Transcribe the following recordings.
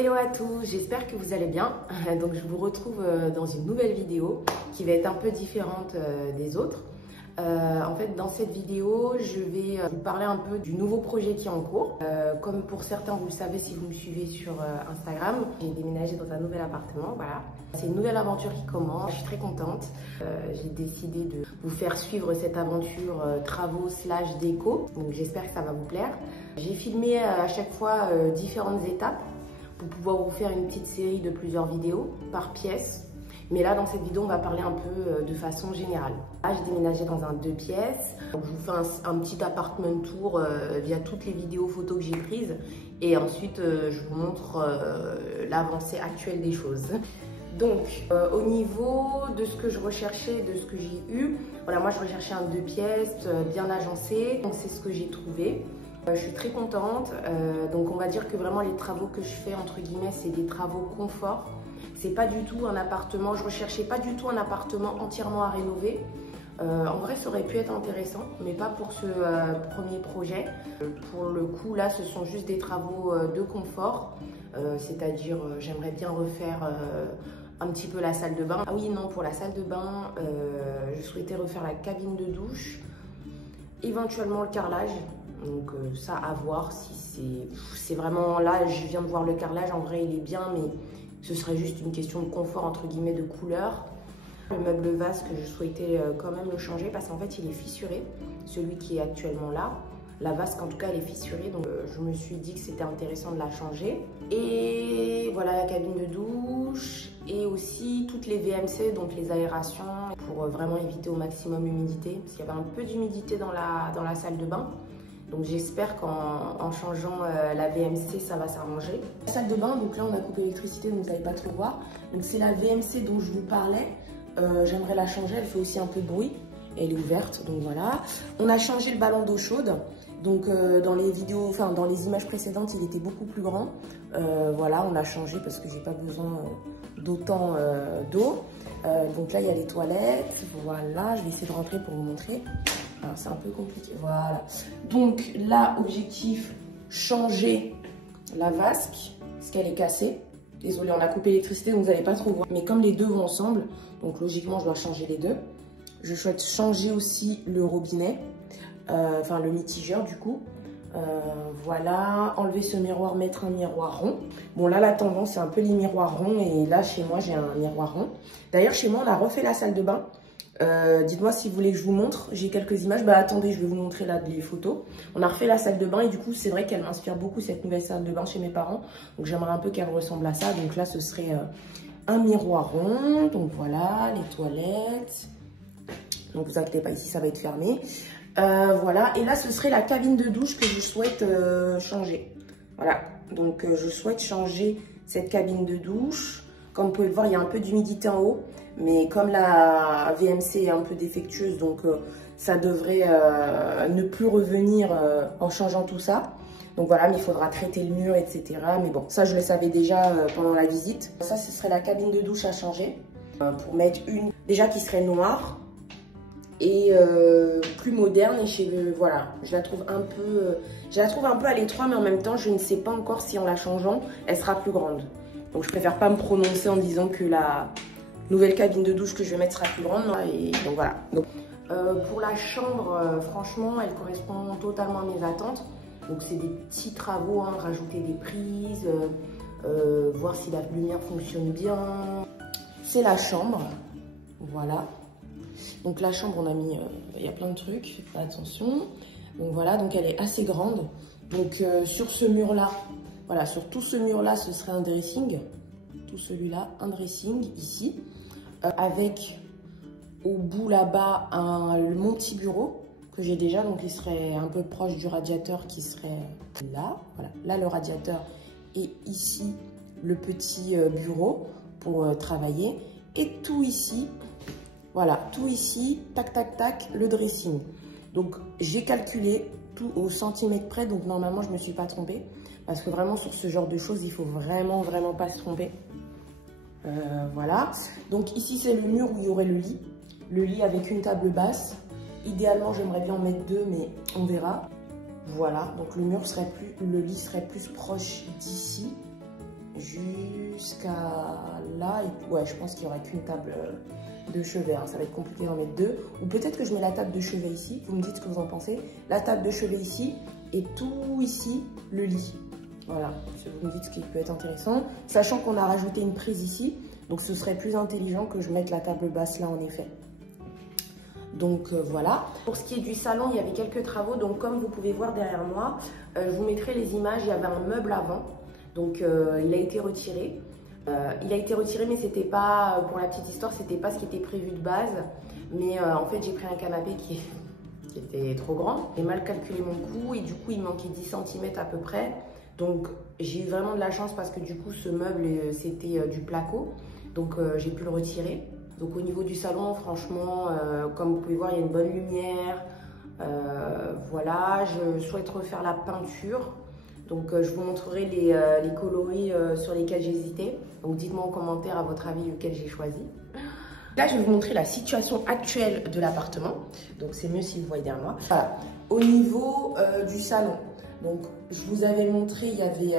Hello à tous, j'espère que vous allez bien. Donc je vous retrouve dans une nouvelle vidéo qui va être un peu différente des autres. En fait, dans cette vidéo, je vais vous parler un peu du nouveau projet qui est en cours. Comme pour certains, vous le savez si vous me suivez sur Instagram, j'ai déménagé dans un nouvel appartement, voilà. C'est une nouvelle aventure qui commence, je suis très contente. J'ai décidé de vous faire suivre cette aventure travaux / déco, donc j'espère que ça va vous plaire. J'ai filmé à chaque fois différentes étapes pour pouvoir vous faire une petite série de plusieurs vidéos par pièce. Mais là, dans cette vidéo, on va parler un peu de façon générale. Là, j'ai déménagé dans un 2 pièces. Donc, je vous fais un petit appartement tour via toutes les vidéos photos que j'ai prises. Et ensuite, je vous montre l'avancée actuelle des choses. Donc, au niveau de ce que je recherchais, de ce que j'ai eu, voilà, moi, je recherchais un 2 pièces bien agencé. Donc, c'est ce que j'ai trouvé. Je suis très contente. Donc, on va dire que vraiment, les travaux que je fais, entre guillemets, c'est des travaux confort. C'est pas du tout un appartement, je recherchais pas du tout un appartement entièrement à rénover. En vrai, ça aurait pu être intéressant, mais pas pour ce premier projet. Pour le coup, là, ce sont juste des travaux de confort. C'est-à-dire, j'aimerais bien refaire un petit peu la salle de bain. Ah oui, non, pour la salle de bain, je souhaitais refaire la cabine de douche, éventuellement le carrelage. Donc ça, à voir si c'est vraiment... Là, je viens de voir le carrelage, en vrai, il est bien, mais... Ce serait juste une question de confort, entre guillemets, de couleur. Le meuble vase que je souhaitais quand même le changer parce qu'en fait, il est fissuré, celui qui est actuellement là. La vasque, en tout cas, elle est fissurée, donc je me suis dit que c'était intéressant de la changer. Et voilà la cabine de douche et aussi toutes les VMC, donc les aérations, pour vraiment éviter au maximum l'humidité. Parce qu'il y avait un peu d'humidité dans la salle de bain. Donc j'espère qu'en changeant la VMC, ça va s'arranger. La salle de bain, donc là on a coupé l'électricité, donc vous n'allez pas trop voir. Donc c'est la VMC dont je vous parlais. J'aimerais la changer, elle fait aussi un peu de bruit. Elle est ouverte, donc voilà. On a changé le ballon d'eau chaude. Donc dans les vidéos, enfin dans les images précédentes, il était beaucoup plus grand. Voilà, on a changé parce que j'ai pas besoin d'autant d'eau. Donc là il y a les toilettes. Voilà, je vais essayer de rentrer pour vous montrer. C'est un peu compliqué, voilà. Donc là, objectif, changer la vasque, parce qu'elle est cassée. Désolée, on a coupé l'électricité, donc vous n'allez pas trop voir. Mais comme les deux vont ensemble, donc logiquement, je dois changer les deux. Je souhaite changer aussi le robinet, enfin le mitigeur du coup. Voilà, enlever ce miroir, mettre un miroir rond. Bon là, la tendance, c'est un peu les miroirs ronds. Et là, chez moi, j'ai un miroir rond. D'ailleurs, chez moi, on a refait la salle de bain. Dites-moi si vous voulez que je vous montre. J'ai quelques images. Bah attendez, je vais vous montrer là des photos. On a refait la salle de bain et du coup c'est vrai qu'elle m'inspire beaucoup cette nouvelle salle de bain chez mes parents. Donc j'aimerais un peu qu'elle ressemble à ça. Donc là ce serait un miroir rond. Donc voilà, les toilettes. Donc vous inquiétez pas, ici ça va être fermé. Voilà, et là ce serait la cabine de douche que je souhaite changer. Voilà, donc je souhaite changer cette cabine de douche. Comme vous pouvez le voir, il y a un peu d'humidité en haut. Mais comme la VMC est un peu défectueuse, donc ça devrait ne plus revenir en changeant tout ça. Donc voilà, mais il faudra traiter le mur, etc. Mais bon, ça je le savais déjà pendant la visite. Ça, ce serait la cabine de douche à changer. Pour mettre une, déjà qui serait noire et plus moderne. Et voilà, je la trouve un peu à l'étroit, mais en même temps, je ne sais pas encore si en la changeant, elle sera plus grande. Donc je préfère pas me prononcer en disant que la nouvelle cabine de douche que je vais mettre sera plus grande. Et donc voilà. Donc, pour la chambre, franchement, elle correspond totalement à mes attentes. Donc c'est des petits travaux, hein, rajouter des prises, voir si la lumière fonctionne bien. C'est la chambre, voilà. Donc la chambre, on a mis, il y a plein de trucs, faites pas attention. Donc voilà, donc elle est assez grande. Donc sur ce mur-là, voilà, sur tout ce mur-là, ce serait un dressing. Tout celui-là, un dressing ici. Avec au bout là-bas mon petit bureau que j'ai déjà, donc il serait un peu proche du radiateur qui serait là. Voilà, là le radiateur et ici le petit bureau pour travailler. Et tout ici, voilà, tout ici, tac, tac, tac, le dressing. Donc j'ai calculé tout au centimètre près, donc normalement je ne me suis pas trompée. Parce que vraiment sur ce genre de choses, il faut vraiment pas se tromper. Voilà, donc ici c'est le mur où il y aurait le lit avec une table basse. Idéalement j'aimerais bien en mettre deux, mais on verra. Voilà, donc le lit serait plus proche d'ici. jusqu'à là. Et ouais, je pense qu'il n'y aura qu'une table de chevet. Hein. Ça va être compliqué d'en mettre deux. Ou peut-être que je mets la table de chevet ici. Vous me dites ce que vous en pensez. La table de chevet ici et tout ici, le lit. Voilà, vous me dites ce qui peut être intéressant. Sachant qu'on a rajouté une prise ici. Donc ce serait plus intelligent que je mette la table basse là en effet. Donc voilà. Pour ce qui est du salon, il y avait quelques travaux. Donc comme vous pouvez voir derrière moi, je vous mettrai les images. Il y avait un meuble avant. Donc il a été retiré. Mais c'était pas, pour la petite histoire, c'était pas ce qui était prévu de base. Mais en fait, j'ai pris un canapé qui était trop grand. J'ai mal calculé mon coût et du coup, il manquait 10 cm à peu près. Donc j'ai eu vraiment de la chance parce que du coup, ce meuble, c'était du placo. Donc j'ai pu le retirer. Donc au niveau du salon, franchement, comme vous pouvez voir, il y a une bonne lumière. Voilà, je souhaite refaire la peinture. Donc je vous montrerai les coloris sur lesquels j'hésitais. Donc dites-moi en commentaire à votre avis lequel j'ai choisi. Là, je vais vous montrer la situation actuelle de l'appartement. Donc c'est mieux si vous voyez derrière moi. Voilà, au niveau du salon. Donc je vous avais montré, il y avait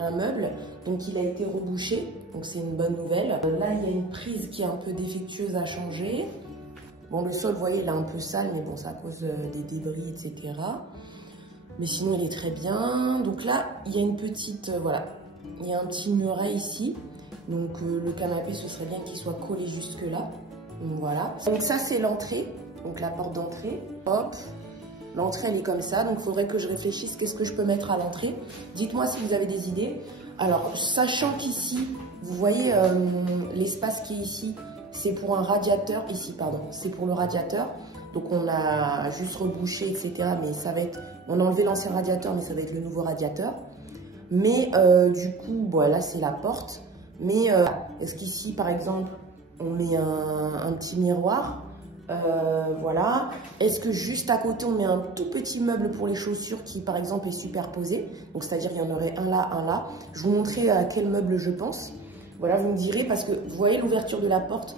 un meuble. Donc il a été rebouché, donc c'est une bonne nouvelle. Là, il y a une prise qui est un peu défectueuse à changer. Bon, le sol, vous voyez, il est un peu sale, mais bon, c'est à cause des débris, etc. Mais sinon, il est très bien. Donc là, il y a une petite, voilà, il y a un petit muret ici. Donc le canapé, ce serait bien qu'il soit collé jusque là. Donc voilà. Donc ça, c'est l'entrée, donc la porte d'entrée. Hop. L'entrée, elle est comme ça. Donc il faudrait que je réfléchisse qu'est-ce que je peux mettre à l'entrée. Dites-moi si vous avez des idées. Alors, sachant qu'ici, vous voyez l'espace qui est ici, c'est pour un radiateur. Ici, pardon, c'est pour le radiateur. Donc, on a juste rebouché, etc. Mais ça va être... On a enlevé l'ancien radiateur, mais ça va être le nouveau radiateur. Mais du coup, bon, là, c'est la porte. Mais est-ce qu'ici, par exemple, on met un petit miroir? Voilà. Est-ce que juste à côté on met un tout petit meuble pour les chaussures qui par exemple est superposé, donc c'est à dire il y en aurait un là. Je vous montrerai à quel meuble je pense. Voilà, vous me direz, parce que vous voyez l'ouverture de la porte,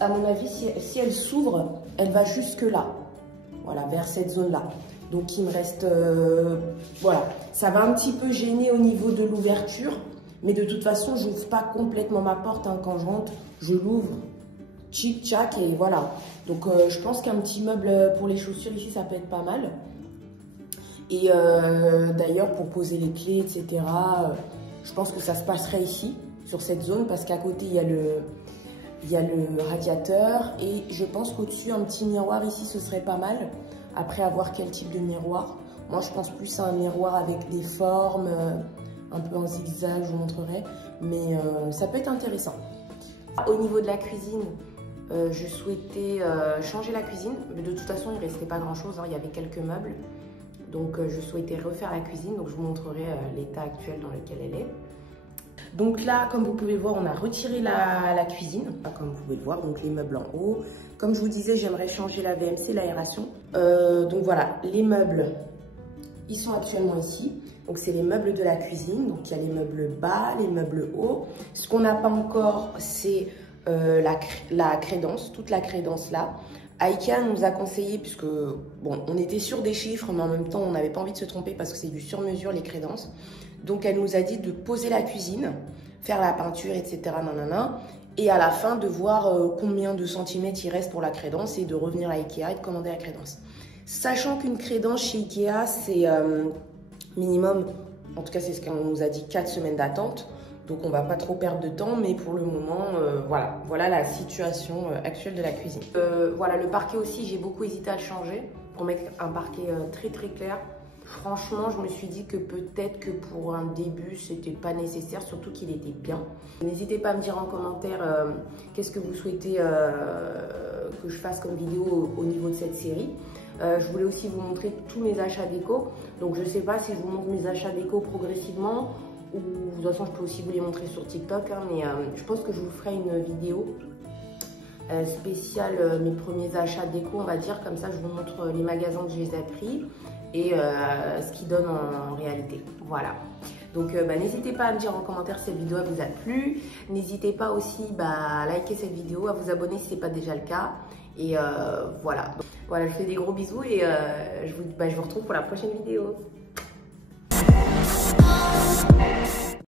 à mon avis si elle s'ouvre, elle va jusque là, voilà, vers cette zone là. Donc il me reste voilà, ça va un petit peu gêner au niveau de l'ouverture, mais de toute façon je n'ouvre pas complètement ma porte, hein. Quand je rentre, je l'ouvre tchic tchac et voilà. Donc je pense qu'un petit meuble pour les chaussures ici, ça peut être pas mal. Et d'ailleurs pour poser les clés, etc. Je pense que ça se passerait ici, sur cette zone, parce qu'à côté il y a le radiateur et je pense qu'au-dessus un petit miroir ici, ce serait pas mal. Après, à voir quel type de miroir. Moi je pense plus à un miroir avec des formes, un peu en zigzag, je vous montrerai. Mais ça peut être intéressant. Au niveau de la cuisine, je souhaitais changer la cuisine, mais de toute façon il ne restait pas grand chose, hein. Il y avait quelques meubles, donc je souhaitais refaire la cuisine, donc je vous montrerai l'état actuel dans lequel elle est. Donc là, comme vous pouvez voir, on a retiré la cuisine, comme vous pouvez le voir, donc les meubles en haut. Comme je vous disais, j'aimerais changer la VMC, l'aération. Donc voilà, les meubles, ils sont actuellement ici. Donc c'est les meubles de la cuisine, donc il y a les meubles bas, les meubles hauts. Ce qu'on n'a pas encore, c'est la crédence, toute la crédence là. IKEA nous a conseillé, puisque bon, on était sûr des chiffres, mais en même temps on n'avait pas envie de se tromper parce que c'est du sur-mesure les crédences. Donc elle nous a dit de poser la cuisine, faire la peinture, etc. nanana, et à la fin de voir combien de centimètres il reste pour la crédence et de revenir à IKEA et de commander la crédence. Sachant qu'une crédence chez IKEA, c'est minimum, en tout cas c'est ce qu'on nous a dit, 4 semaines d'attente. Donc on va pas trop perdre de temps, mais pour le moment, voilà la situation actuelle de la cuisine. Voilà, le parquet aussi, j'ai beaucoup hésité à le changer pour mettre un parquet très clair. Franchement, je me suis dit que peut-être que pour un début, c'était pas nécessaire, surtout qu'il était bien. N'hésitez pas à me dire en commentaire qu'est-ce que vous souhaitez que je fasse comme vidéo au niveau de cette série. Je voulais aussi vous montrer tous mes achats déco. Donc je sais pas si je vous montre mes achats déco progressivement, ou de toute façon je peux aussi vous les montrer sur TikTok, hein, mais je pense que je vous ferai une vidéo spéciale mes premiers achats déco, on va dire, comme ça je vous montre les magasins que je les ai pris et ce qu'ils donnent en réalité. Voilà. Donc n'hésitez pas à me dire en commentaire si cette vidéo vous a plu. N'hésitez pas aussi à liker cette vidéo, à vous abonner si ce n'est pas déjà le cas. Et voilà. Voilà, je vous fais des gros bisous et je vous retrouve pour la prochaine vidéo.